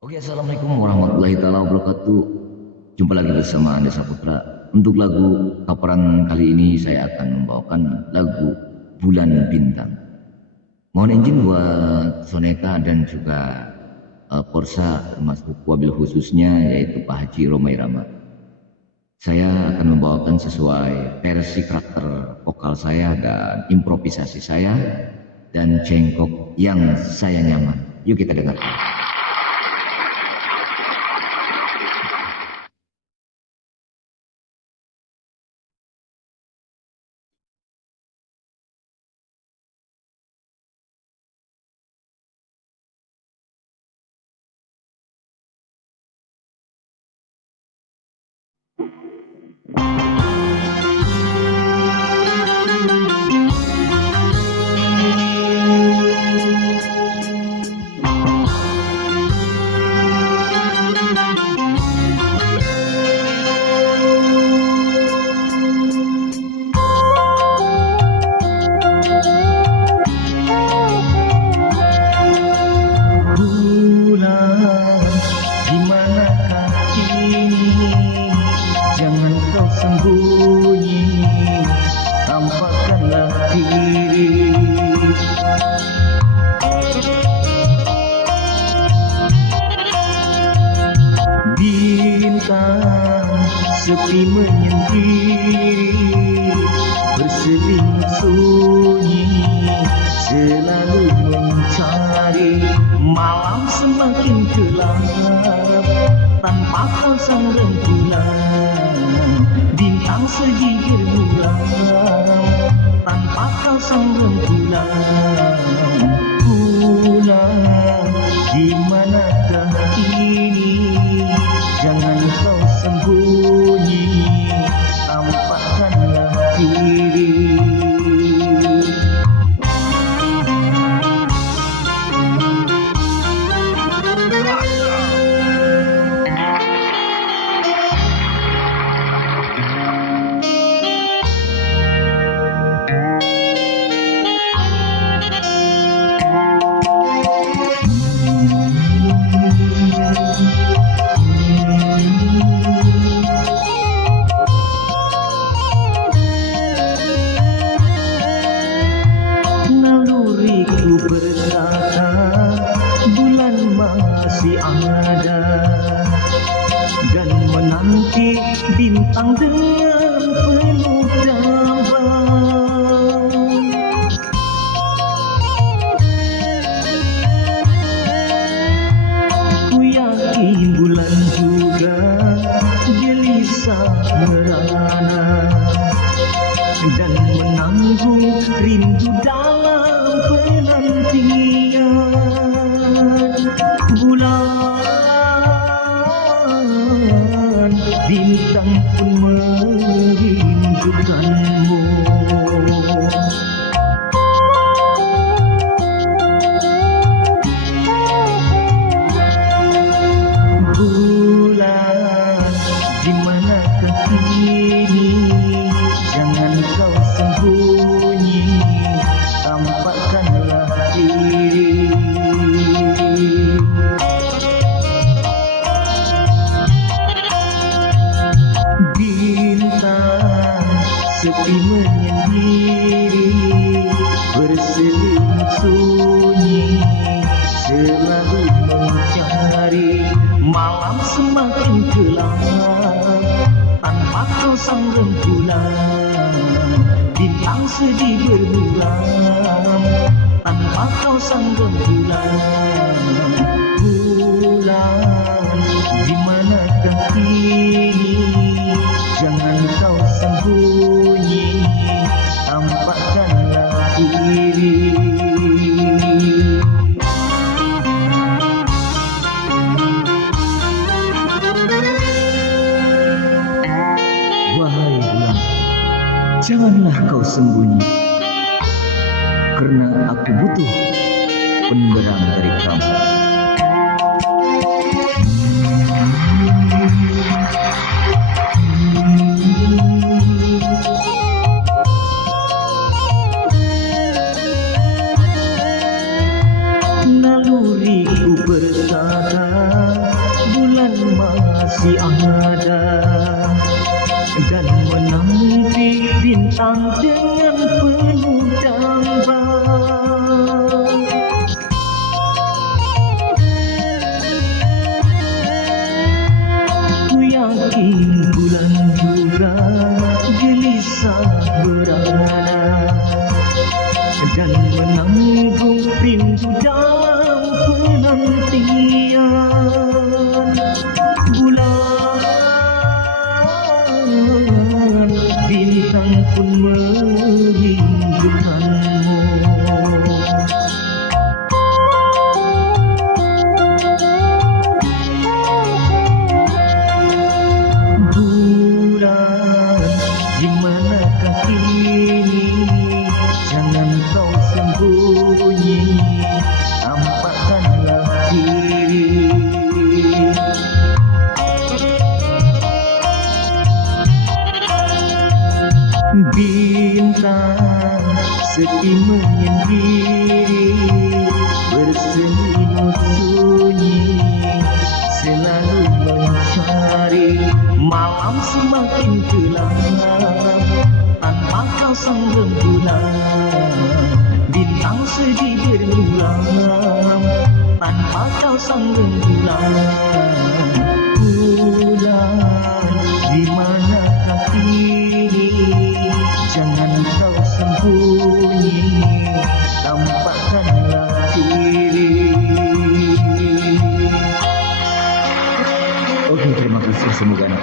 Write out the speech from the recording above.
Oke, assalamualaikum warahmatullahi taala wabarakatuh. Jumpa lagi bersama Anda Saputra. Untuk lagu kaparan kali ini saya akan membawakan lagu Bulan Bintang. Mohon izin buat Soneka dan juga Porsa termasuk wabil khususnya yaitu Pak Haji Romai Rama. Saya akan membawakan sesuai versi karakter vokal saya dan improvisasi saya dan cengkok yang saya nyaman. Yuk kita dengarkan. Sembunyi, tampakkanlah diri. Bintang sepi menyendiri, berseling sunyi, selalu mencari. Malam semakin gelap, tanpa kau sang rembulan. Bintang segigir bulan, tanpa kau sang rembulan. Bulan, di manakah ini? Jangan kau sembunyi, tampakkanlah diri. Naluriku berkata bulan masih ada dan menanti bintang dengan penuh damba. Ku yakin bulan juga gelisah merana dan menanggung rindu dalam penantian. Bulan, bintang pun merindukanmu. Bulan, di manakah ini? Jangan kau sembunyi, tampakkanlah diri. Bintang sepi menyendiri, berseling sunyi, selalu mencari. Malam semakin gelap, tanpa kau sang rembulan. Bintang sedih berbulan, tanpa kau sang rembulan. Bulan, di manakah ini? Jangan kau sembunyi, tampakkanlah diri. Wahai bulan, janganlah kau sembunyi, karena aku butuh penerang dari kamu. Naluriku berkata masih ada dan menanti bintang dengan penuh damba. Ku yakin bulan juga gelisah berana dan menanggung rindu dalam penantian. Bulan bintang pun merindukanmu. Bulan di manakah kini? Jangan kau sembunyi, tampakkanlah diri. Bintang sedih menyendiri, berselimut sunyi, selalu mencari. Malam semakin gelap tanpa kau sang rembulan. Bintang sedih bermuram tanpa kau sang rembulan. Bulan di manakah kini? Jangan kau sembunyi, tampakkanlah diri. Oke, terima kasih. Semoga anak